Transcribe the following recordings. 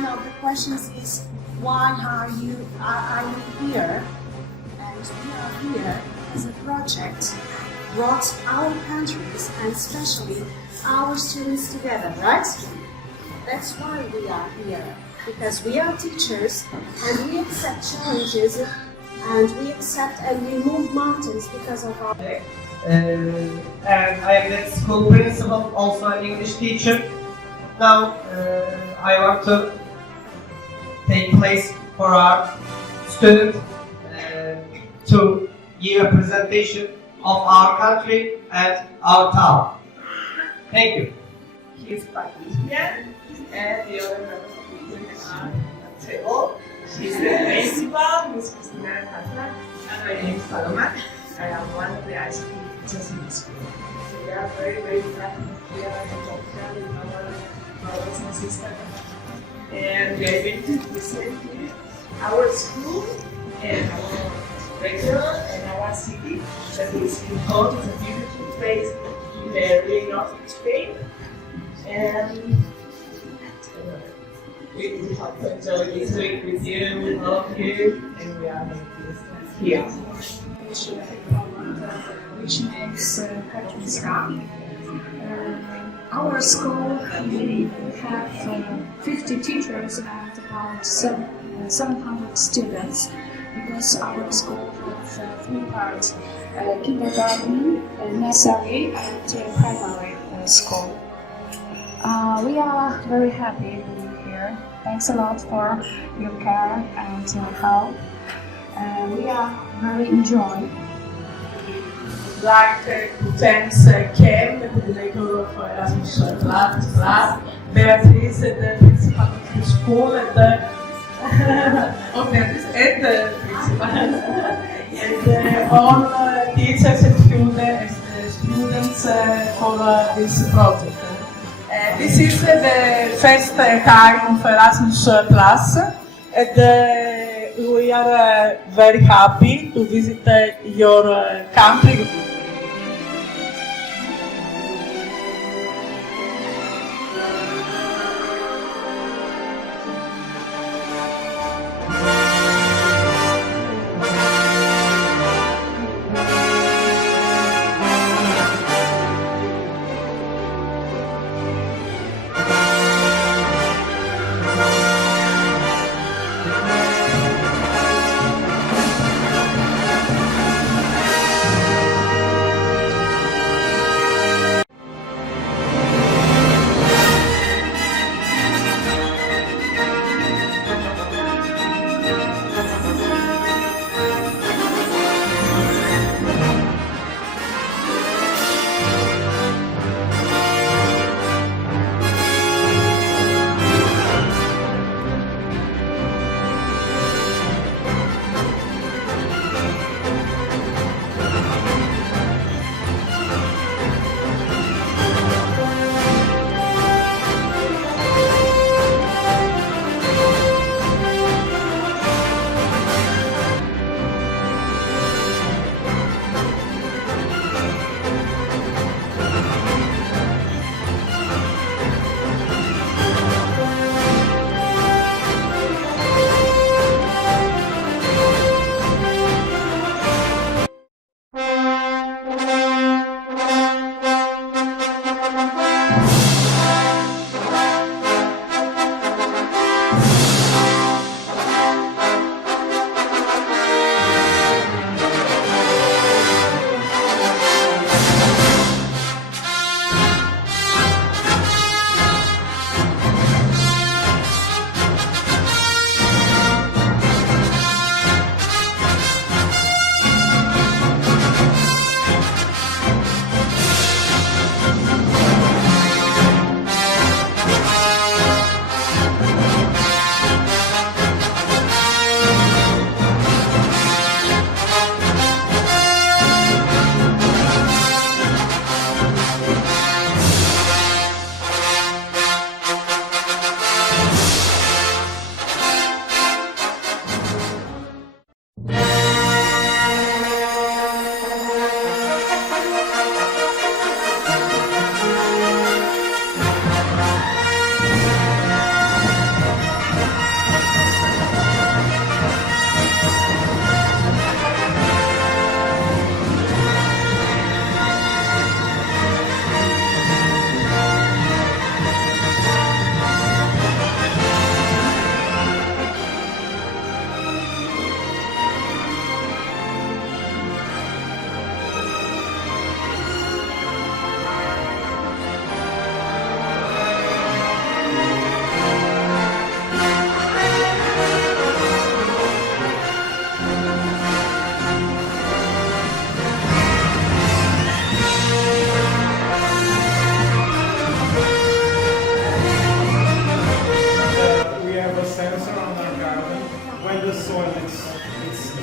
one of the questions is why are you here? And we are here as a project brought our countries and especially our students together, right? That's why we are here, because we are teachers and we accept challenges and we accept and we move mountains because of our... And I am the school principal, also an English teacher. Now I want to take place for our students to give a presentation of our country and our town. Thank you. He's Patricia, and the other members of the team are Theo. She's the principal, Miss Christina Hassan, and my name is Paloma. I am one of the ICT teachers in the school. So we are very, very glad to be here in Portugal with our brothers and sisters. And we are going to present you our school and our region and our city that is in Portugal. It's a beautiful place in the really north of Spain. And we hope to enjoy this week with you, with all of you, and we are here. Which makes countries happy. Our school, we have 50 teachers and about 700 students, because our school has 3 parts: kindergarten, nursery, and primary school. We are very happy being here. Thanks a lot for your care and help. We are very enjoying. Like thanks Ken, the coordinator of Erasmus class, Beatrice, the principal of the school, and the principal, and all teachers and students for this project. This is the first time of Erasmus Plus, and we are very happy to visit your country.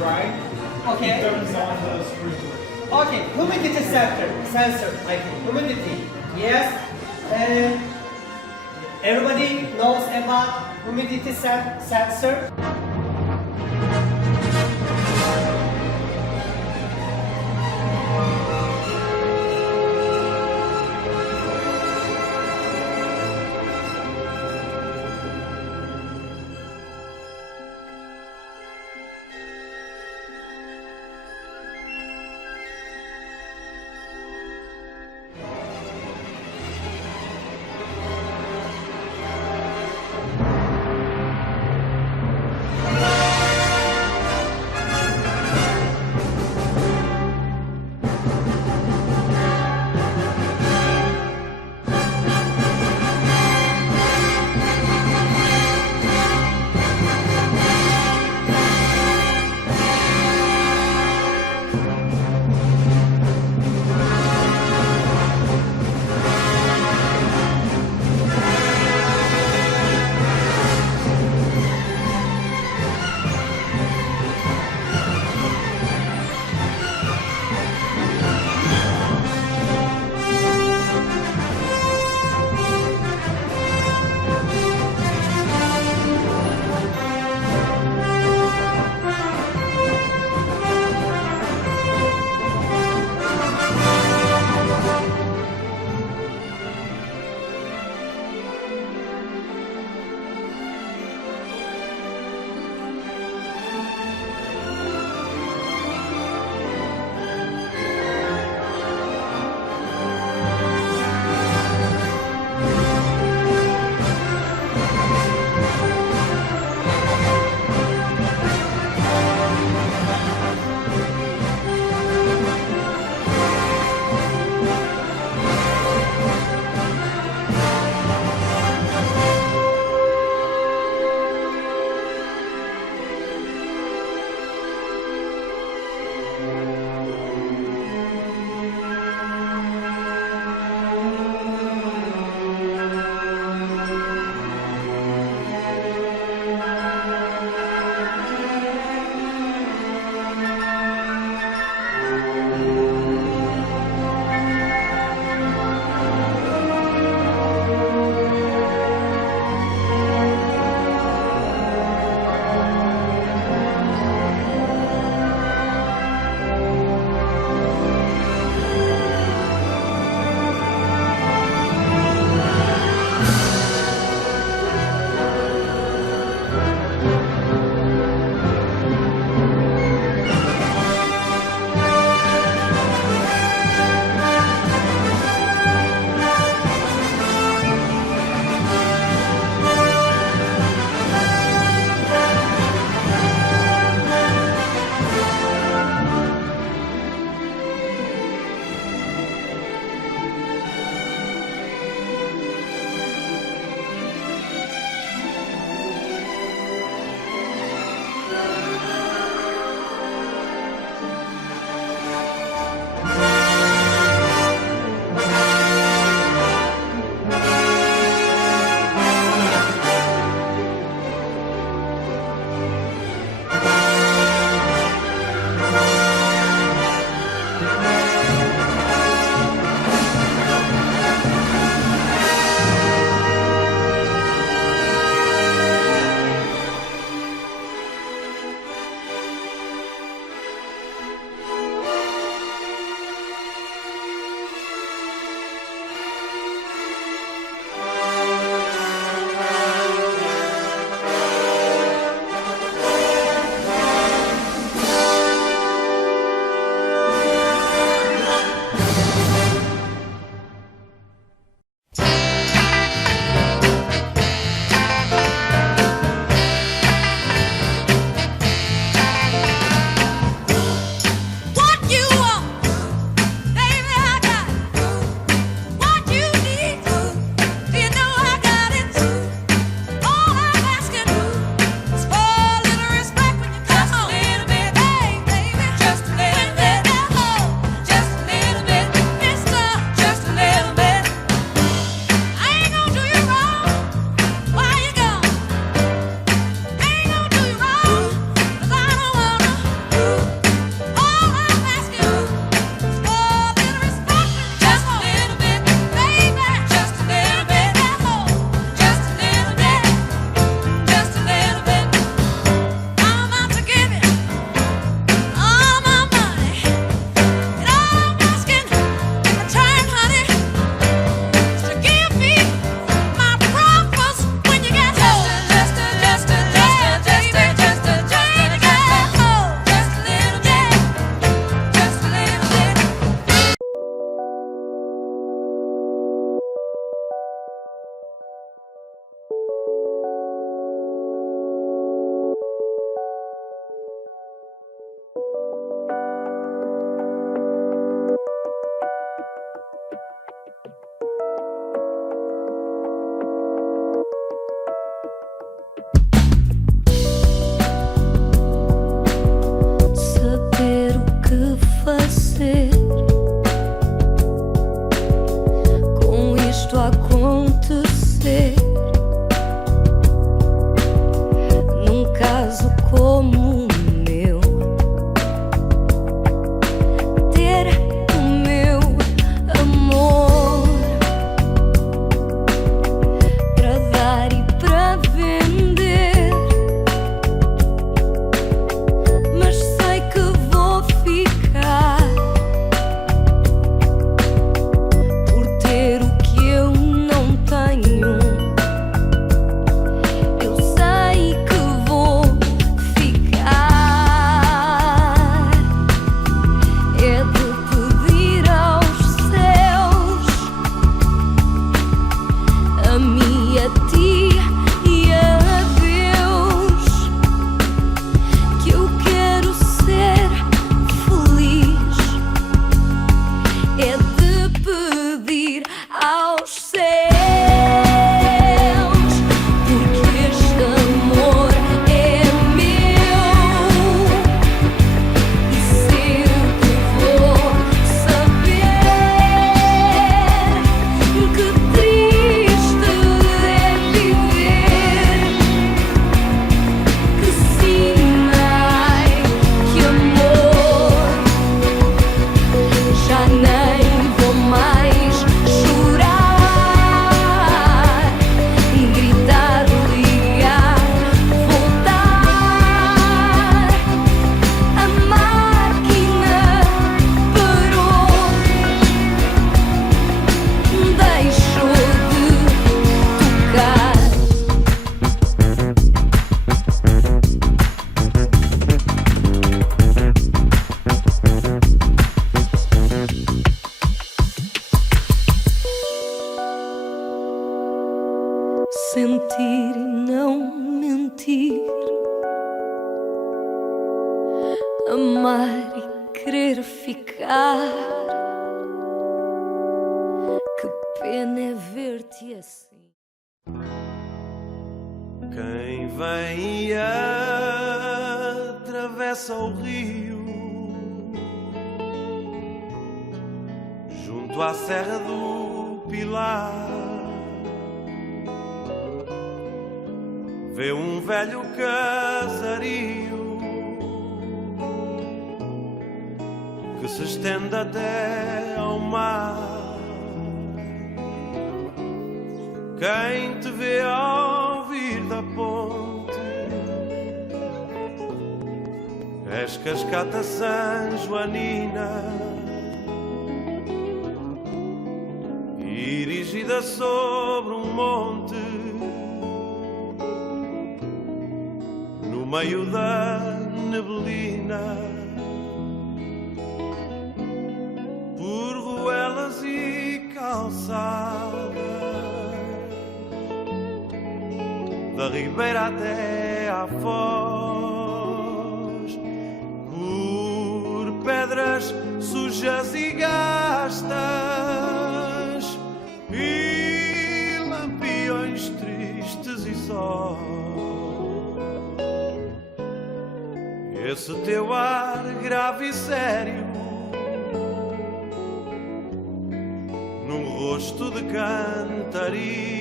right? Okay. Turns on the sprinkler. Okay, humidity sensor, like humidity. Yes. Everybody knows about humidity sensor. não mentir, amar e querer ficar. Que pena é ver-te assim. Quem vem e atravessa o rio junto à Serra do Pilar, vê um velho casario que se estende até ao mar. Quem te vê ao vir da ponte, és cascata San Joanina, erigida sobre um monte, no meio da neblina, por ruelas e calçadas, da ribeira até à foz, por pedras sujas e gastas e lampiões tristes e só. Esse teu ar grave e sério, num rosto de cantaria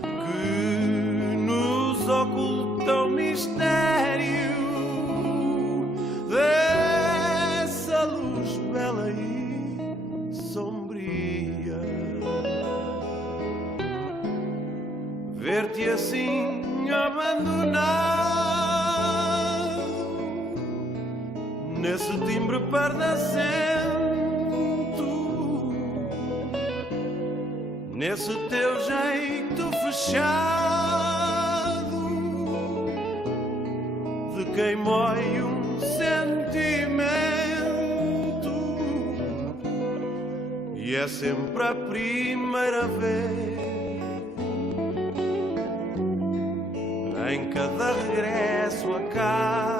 que nos oculta o mistério dessa luz bela e sombria. Ver-te assim abandonado nesse timbre pardacento, nesse teu jeito fechado de quem mói um sentimento, e é sempre a primeira vez em cada regresso a casa